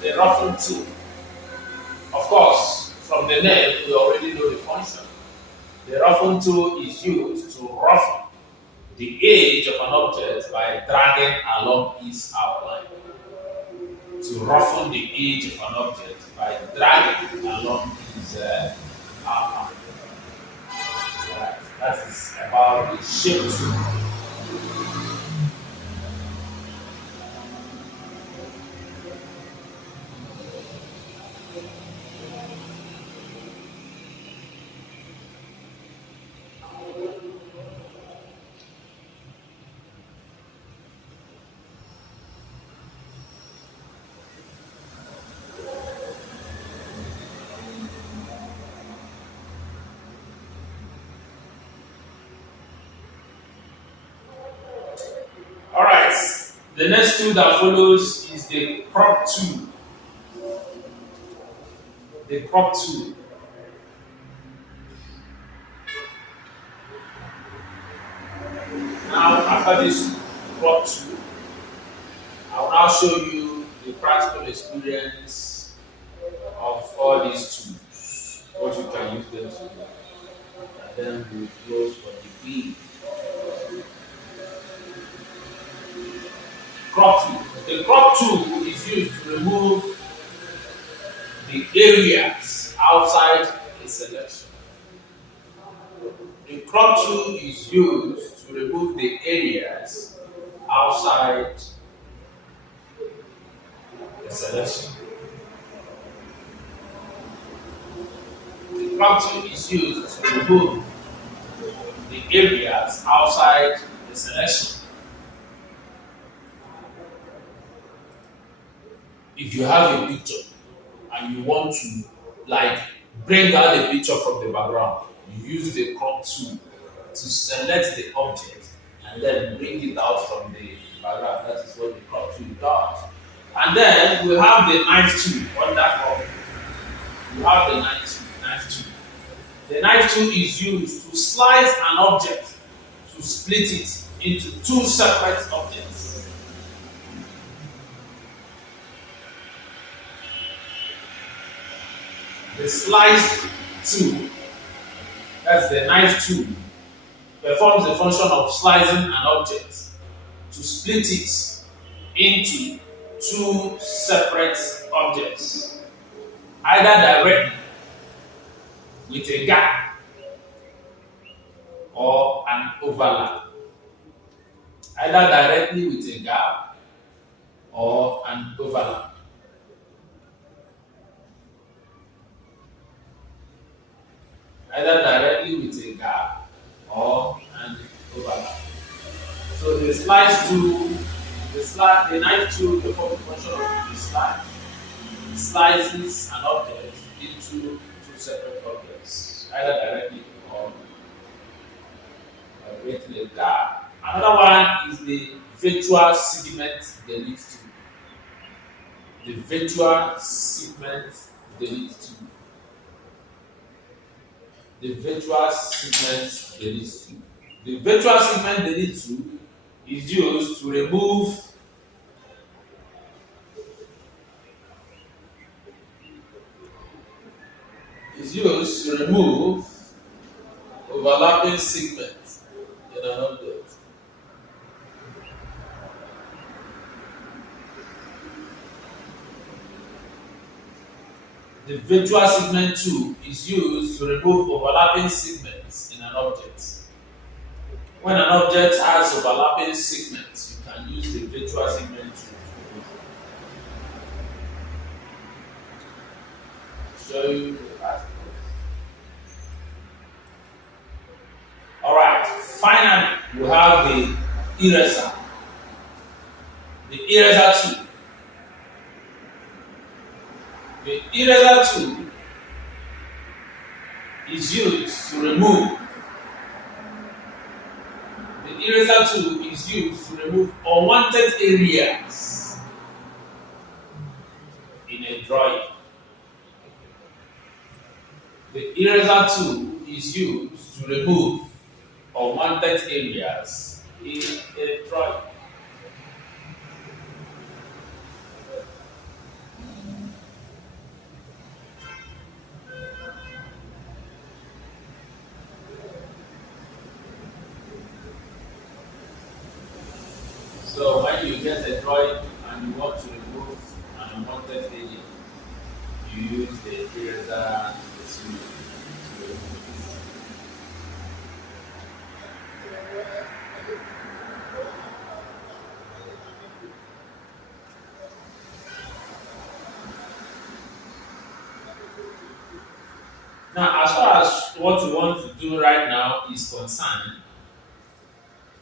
the roughen tool. Of course, from the name, we already know the function. The roughen tool is used to roughen the edge of an object by dragging along its outline. To roughen the edge of an object by dragging along its outline. Right. That is about the shape tool. Alright, the next tool that follows is the crop tool. The crop tool. Now, after this crop tool, I will now show you the practical experience of all these tools, what you can use them to do. And then we'll close for the B. Crop tool. The crop tool is used to remove the areas outside a selection. The crop tool is used to remove the areas outside the selection. The crop tool is used to remove the areas outside the selection. If you have a picture and you want to bring out the picture from the background, you use the crop tool to select the object and then bring it out from the background. That is what the crop tool does. And then we have the knife tool on that crop. You have the knife tool. The knife tool is used to slice an object, to split it into two separate objects. The slice tool, that's the knife tool, performs the function of slicing an object to split it into two separate objects, either directly with a gap or an overlap. Either directly with a gap or an overlap. Either directly with a gap or an overlap. So the slice tool, the knife tool performs the function of the slice. It slices an object into two separate objects, either directly or creating a gap. Another one is the virtual segment delete tool. The virtual segment delete tool. The virtual segment delete tool. The virtual segment delete tool is used to remove overlapping segments in an object. The virtual segment tool is used to remove overlapping segments in an object. When an object has overlapping segments, you can use the virtual segment tool to remove it. Show you the article. Alright, finally we have the eraser. The eraser tool. The eraser tool is used to remove. The eraser tool is used to remove unwanted areas in a drawing. The eraser tool is used to remove unwanted areas in a drawing. get a drawing and you want to remove an unwanted agent, you use the eraser to remove it. Now, as far as what we want to do right now is concerned,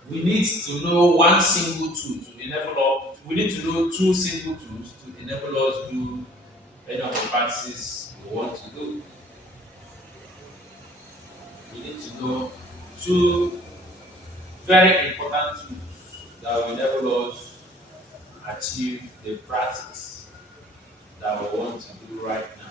we need to know one single tool to enable us. We need to know two single tools to enable us do any of the practices we want to do. We need to know two very important tools that will enable us achieve the practice that we want to do right now.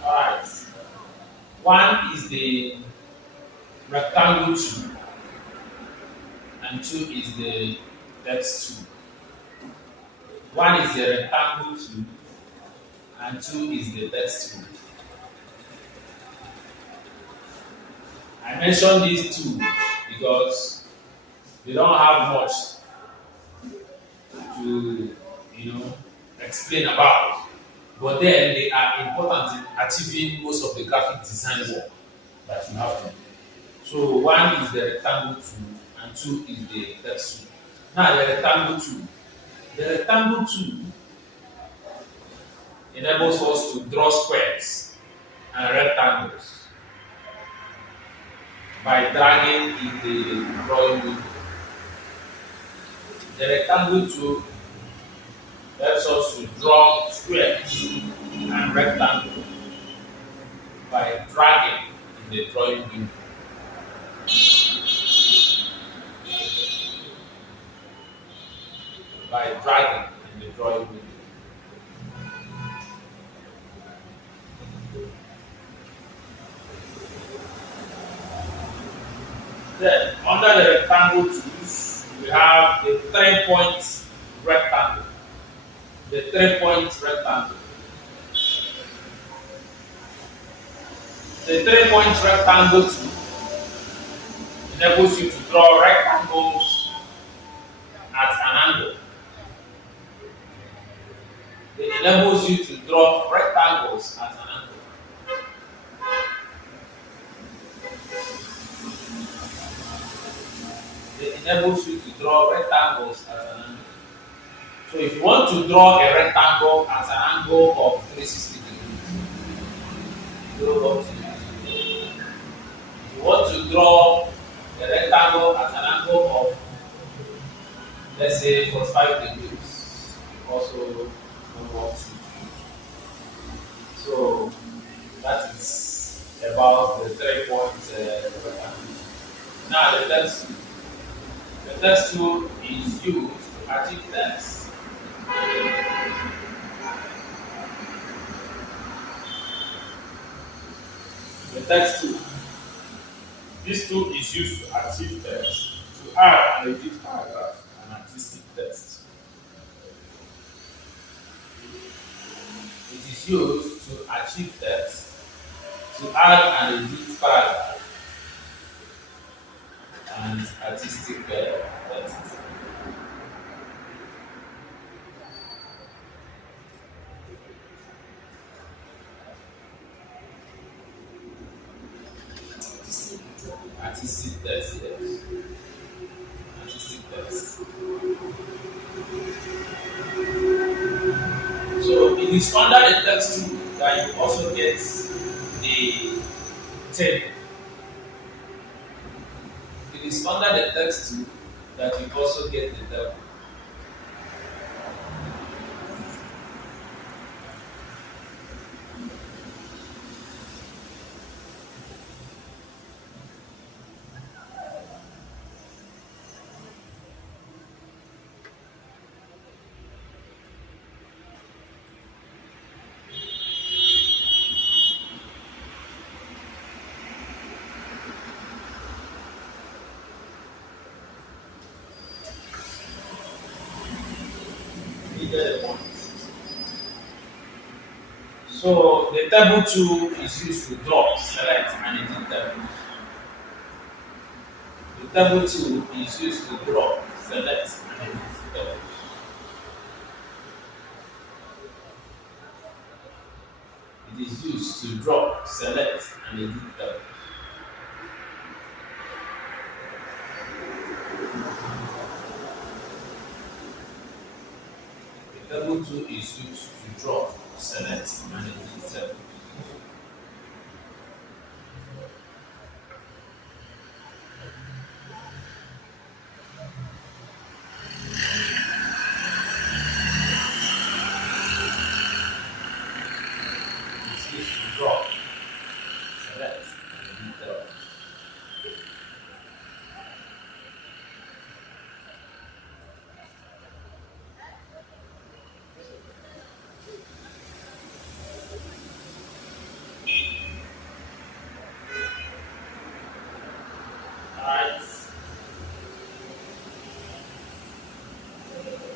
Alright. One is the rectangle tool and two is the text tool. One is the rectangle tool and two is the text tool. I mentioned these two because they don't have much to explain about, but then they are important in achieving most of the graphic design work that you have to do. So one is the rectangle tool and two is the text tool. Now the rectangle tool. The rectangle tool enables us to draw squares and rectangles by dragging in the drawing window. The rectangle tool helps us to draw squares and rectangles by dragging in the drawing window. By dragging in the drawing window. Then, under the rectangle tools, we have the 3-point rectangle. The 3-point rectangle. The 3-point rectangle tool enables you to draw rectangles at an angle. It enables you to draw rectangles at an angle. It enables you to draw rectangles at an angle. So if you want to draw a rectangle at an angle of 360 degrees, go up to it. If you want to draw a rectangle at an angle of, let's say, 45 degrees, also go up to it. So that is about the 3-point rectangle. Now the text tool is used to achieve text. The text tool. This tool is used to achieve text, to add and edit paragraph and artistic text. It is used to achieve text, to add and edit paragraph and artistic text. Artistic text, yes. Artistic text. So it is under the text tool that you also get the table. It is under the text tool that you also get the table. You get the point. So the table tool is used to drop, select, and edit table. The table tool is used to drop, select, and edit table. It is used to drop, select, and edit table. The table tool is used to drop, select, and edit table. It is used to drop, select, and edit table. Alright.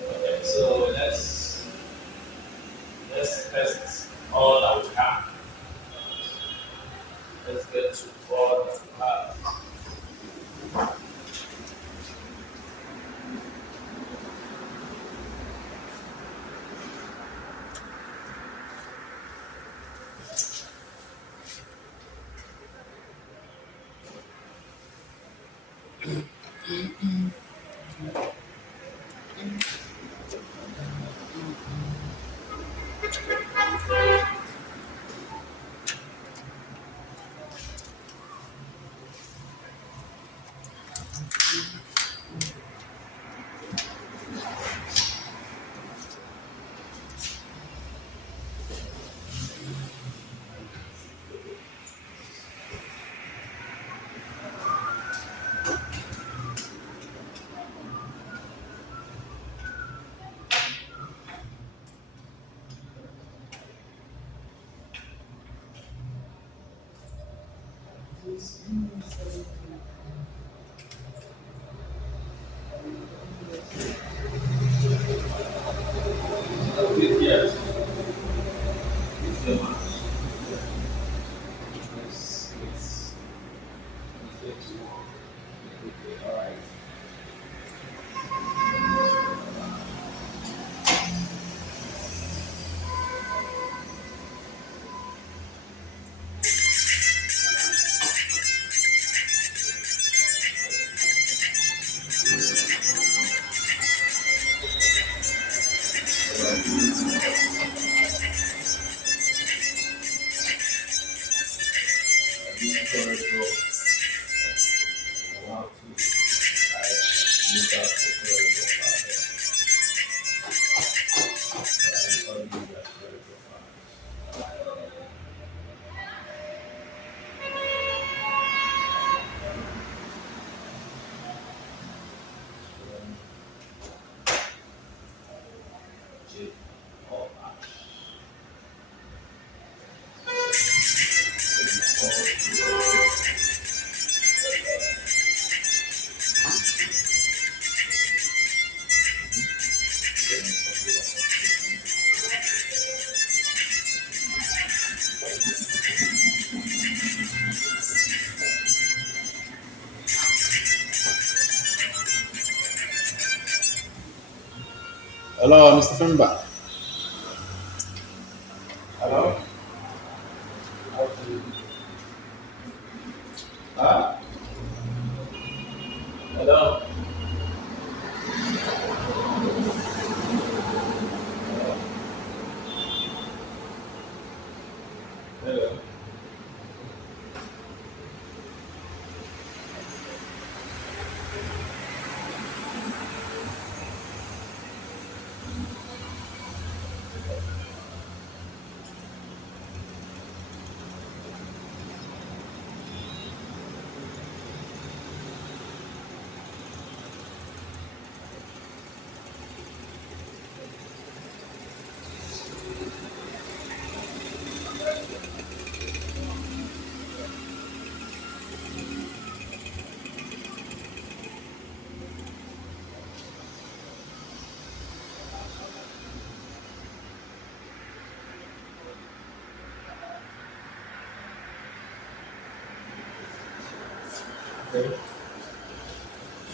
Okay, so let's test all that we have. Let's get to all that we have. Okay, yes. It's the match. Let's get to okay, all right. This corridor, I want to look at the corridor file. I'll do that corridor file. J or H. Hello, Mr. Femba. Hello? Huh? Hello? Hello?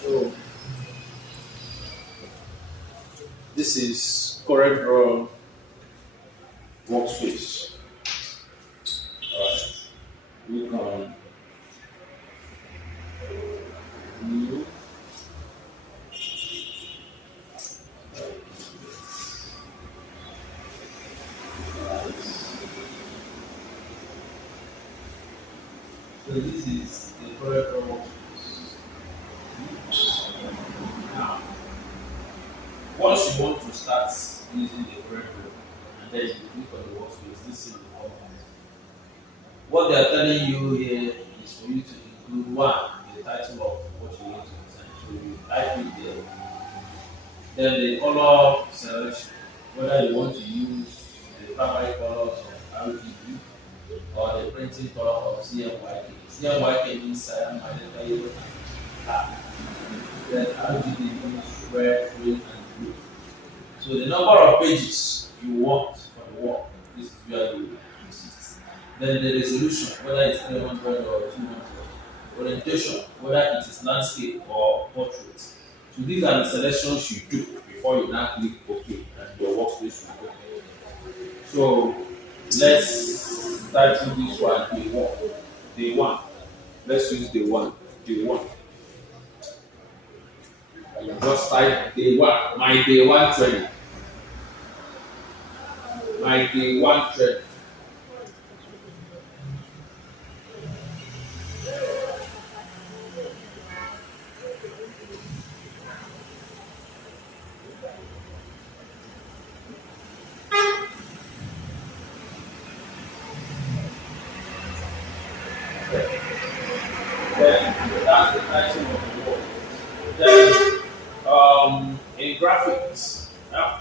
So this is CorelDRAW workspace. Alright. Click on new. So this is the CorelDRAW workspace. Now, once you want to start using the CorelDRAW, and then you click on the workspace, this is the come. What they are telling you here is for you to include one, the title of what you want to design. So you type it there. Then the color selection, whether you want to use the primary colors of RGB or the printing color of CMYK. CMYK means cyan, magenta, yellow, and black. Then RGB means red, green, and blue. So the number of pages you want for the work, this is where you insist. Then the resolution, whether it's 300 or 200. Orientation, whether it is landscape or portrait. So these are the selections you do before you now click OK and your workspace will go. So let's title this one day one. Day one. Let's use day one. Day one. And just type day one. My day one training. My day one training. Then that's the title of the work. Then in graphics, now,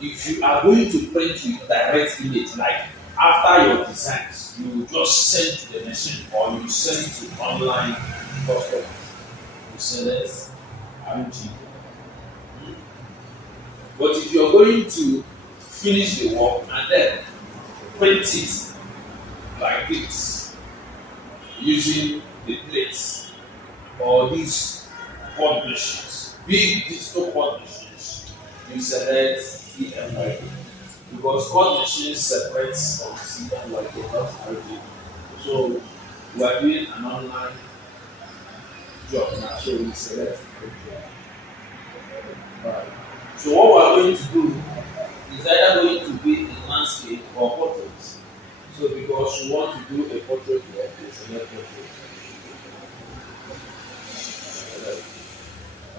if you are going to print with direct image, like after your designs, you just send to the machine or you send to online customers. You select RG. But if you're going to finish the work and then print it like this using the plates or these quad machines, big digital quad machines, you select CMYK because quad machines separates from CMYK, not RG. So we are doing an online job now, so we select right. So what we are going to do is either going to be in landscape or portrait. So because you want to do a portrait work, you select portrait.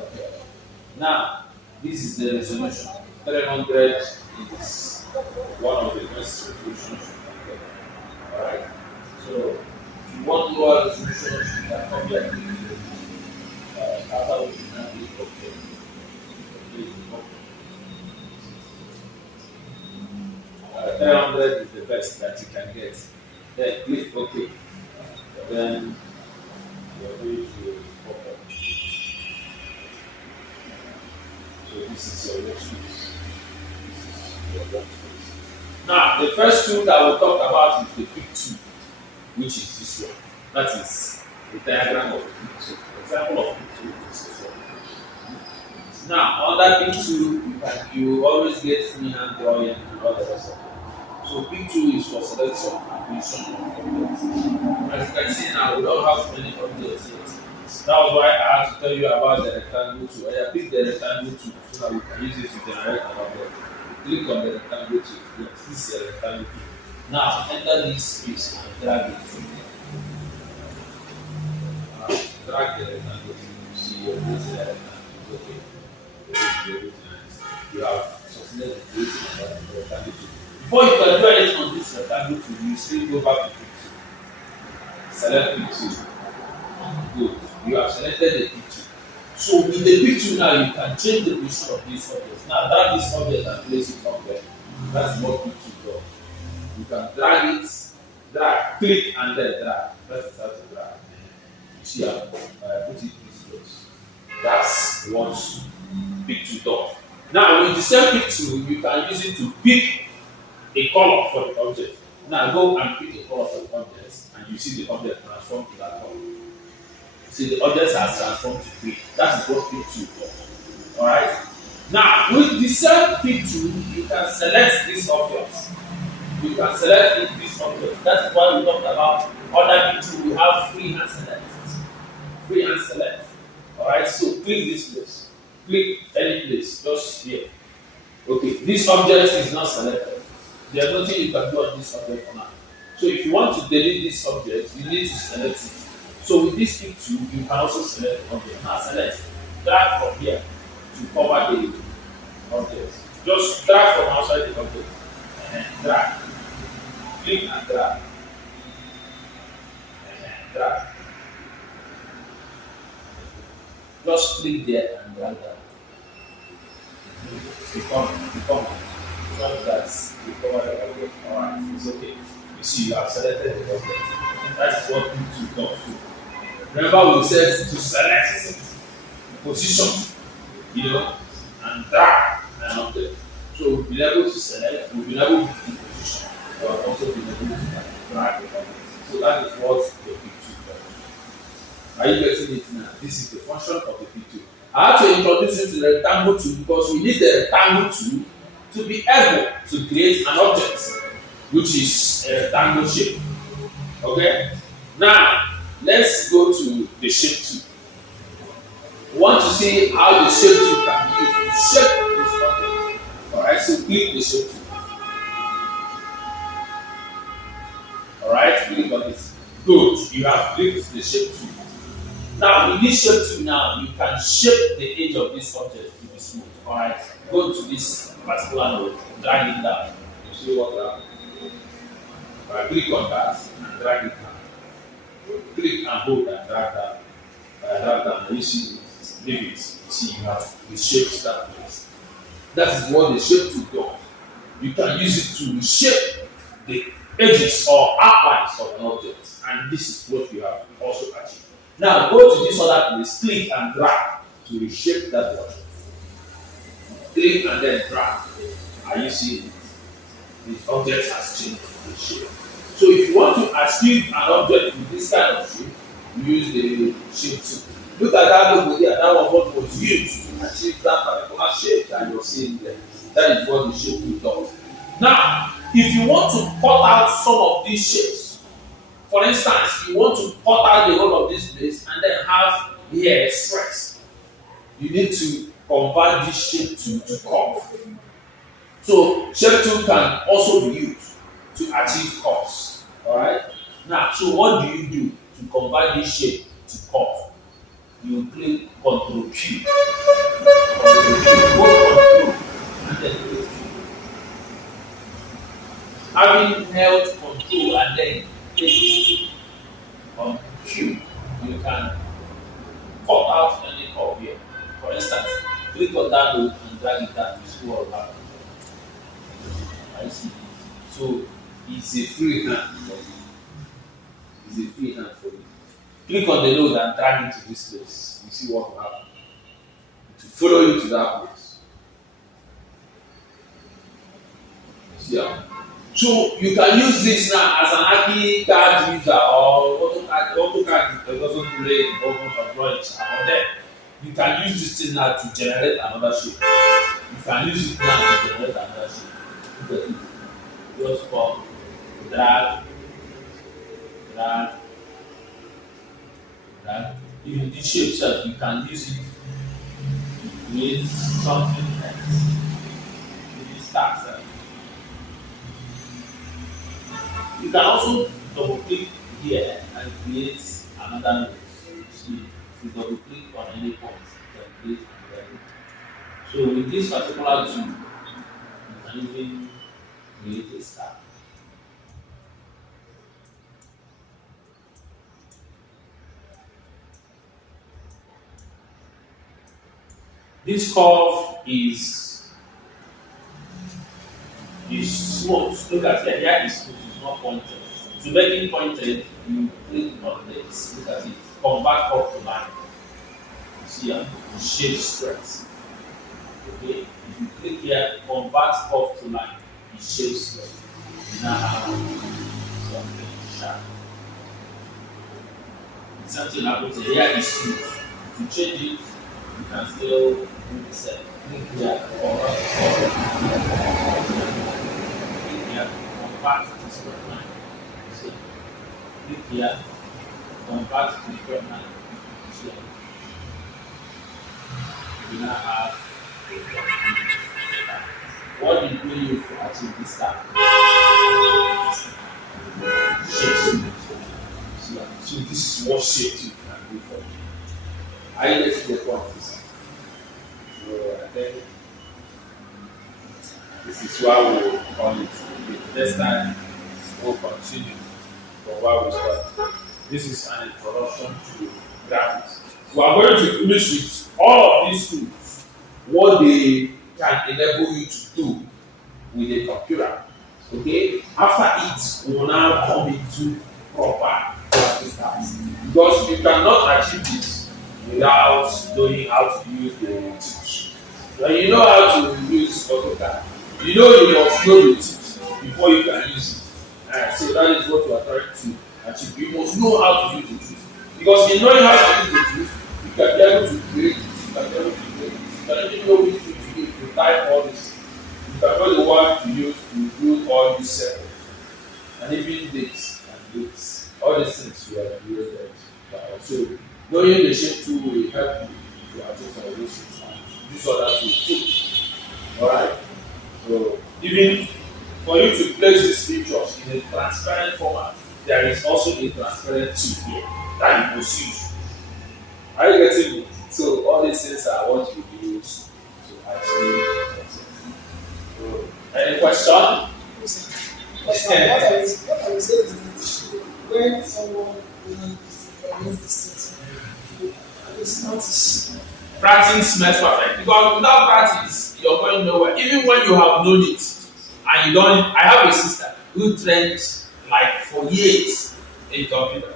Okay. Now, this is the resolution. 300 is one of the best resolutions you can get. Alright. So if you want lower resolutions, you can come here and click after which you can click OK. Click OK. 300 is the best that you can get. Then click OK. Then you're going to pop up. So this is your workspace. This is your workspace. Now, the first tool that we'll talk about is the pick tool, which is this one. That is the diagram of the pick tool. Example of pick tool is this one. Now, on that pick tool, you always get freehand drawing and all the rest of it. So pick tool is for selection and creation of objects. As you can see now, we don't have many objects yet. That was why I had to tell you about the rectangle tool. I pick the rectangle tool so that we can use it to generate an object. Click on the rectangle tool. Yes, this is a rectangle tool. Now enter this space and drag it. Drag the rectangle tool. You see this is the rectangle. Okay. Very nice. You have succeeded in creating the rectangle tool. Before you can do anything on this rectangle tool, you still go back to pick tool. Select pick tool. Good. You have selected the pick tool. So with the pick tool now, you can change the position of these objects. Now drag this object and place it up there. That's what pick tool does. You can drag it, drag, click and then drag. Press start to drag. You see how put it this place. That's what pick tool does. Now with the same pick tool, you can use it to pick a color for the object. Now go and pick a color for the object and you see the object transform to that color. till the object has transformed to free. That is what pick tool does. Alright? Now, with the same pick tool, you can select these objects. You can select these objects. That's why we talked about other pick tool. We have freehand select. Freehand select. Alright, so click this place. Click any place, just here. Okay, this object is not selected. There's nothing you can do on this object for now. So if you want to delete this object, you need to select it. So with this pick tool, you can also select the object. Now select, drag from here to cover the object. Just drag from outside the object and drag. Click and drag. And drag. Just click there and drag that. Become that you cover the object. Alright, it's okay. You see, you have selected the object. That is what pick tool does too. Remember, we said to select position, and drag an object. So we'll be able to select, we'll be able to position, but also be able to drag the object. So that is what the pick tool does. Are you getting it now? This is the function of the pick tool. I have to introduce you to the rectangle tool because we need the rectangle tool to be able to create an object which is a rectangle shape. Okay? Now, let's go to the shape tool. We want to see how the shape tool can be used to shape this object. Alright, so click the shape tool. Alright, click on this. Good, you have clicked the shape tool. Now, in this shape tool now, you can shape the edge of this object to be smooth. Alright, go to this particular node, drag it down. You see what that? Alright, click on that and drag it down. Click and hold and drag that. Drag down. And you see it, leave it. You see, you have the shape that place. That is what the shape tool does. You can use it to reshape the edges or outlines of an object, and this is what you have also achieved. Now go to this other place, click and drag to reshape that object. Click and then drag. Are you seeing it? The object has changed the shape. So if you want to achieve an object with this kind of shape, you use the shape tool. Look at that logo there. That was what was used to achieve that particular shape that you're seeing there. That is what the shape tool does. Now, if you want to cut out some of these shapes, for instance, you want to cut out the whole of this place and then have here stress, you need to convert this shape tool to curve. So shape tool can also be used to achieve curves. Alright? Now, so what do you do to convert this shape to curve? You click Ctrl Q. Ctrl and then click Q. Having held Ctrl and then click on Q, you can cut out any curve here. For instance, click on that node and drag it down to see what will happen. I see. So it's a free hand for you. It's a free hand for you. Click on the node and drag it to this place. You see what will happen. To follow you to that place. See how? So you can use this now as an ArchiCAD user or AutoCAD doesn't play involvement of drawings and then you can use this thing now to generate another shape. You can use it now to generate another shape. Look at it. Just come, drag. Even this shape itself, you can use it to create something else. It starts. You can also double click here and create another node. See, if you double click on any point, you can create another node. So with this particular tool, you can even create a star. This curve is smooth. Look at it. Here is smooth. It's not pointed. To make it pointed, you click on this. Look at it. Convert curve to line. You see here, shape straight. Okay. If you click here, convert curve to line. It shapes straight. You now have something sharp. something happens here is true. To change it, you can still do the same. Yeah, yeah, convert to square line. So, click here, convert to square line. So, we now have what did we use to achieve this task? Shape. So this is what shape you can do for you. I get the point. So I think this is why we call it. Next time we'll continue from where we start. This is an introduction to graphics. We are going to finish with all of these tools, what they can enable you to do with a computer. Okay? After it, we will now come into proper practice. Because you cannot achieve this without knowing how to use the tools. When you know how to use AutoCAD, you know you must know the tools before you can use it. So that is what we are trying to achieve. You must know how to use the tools. Because in knowing how to use the tools, you can be able to create it, you can be able to create it. You can even know which tool to use to type all this. You can know the one to use to do all these circles. And even dates and dates. All these things we have created. So knowing the shape tool will help you to achieve all those things and use other tools too. Alright. So even for you to place these pictures in a transparent format, there is also a transparent tool here that you must use. Are you getting me? So all these things are what you use to actually. So, any question? What I was saying is that when someone needs this thing, it's not easy. Practice makes perfect. Because without practice, you're going nowhere. Even when you have known it and you don't. I have a sister who trained like for years in computer,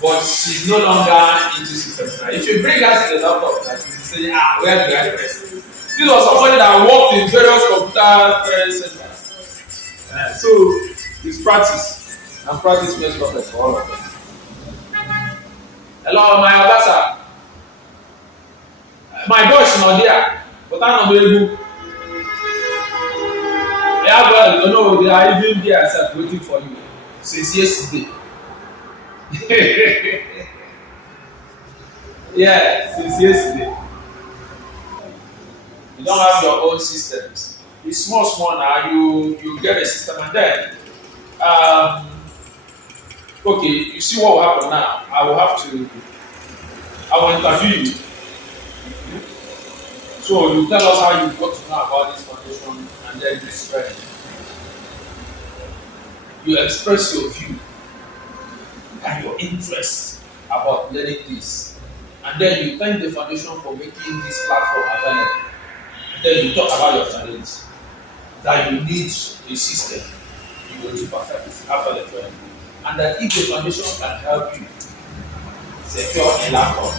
but she's no longer into systems now. If you bring her to the laptop, like she's saying, where do I press? This was somebody that worked in various computer training centers. So it's practice, and practice makes perfect for all of them. Hello, my Abasa. My boss is not there, but I'm not able. Yeah, well, you know, they are even there self waiting for you since yesterday. Yeah, since yesterday. You don't have your own systems. It's small now. You get a system and then okay. You see what will happen now. I will interview you. So you tell us how you got to know about this foundation and then you spread it. You express your view and your interest about learning this. And then you thank the foundation for making this platform available. And then you talk about your challenge. That you need a system you want to perfect after the training. And that if the foundation can help you secure a laptop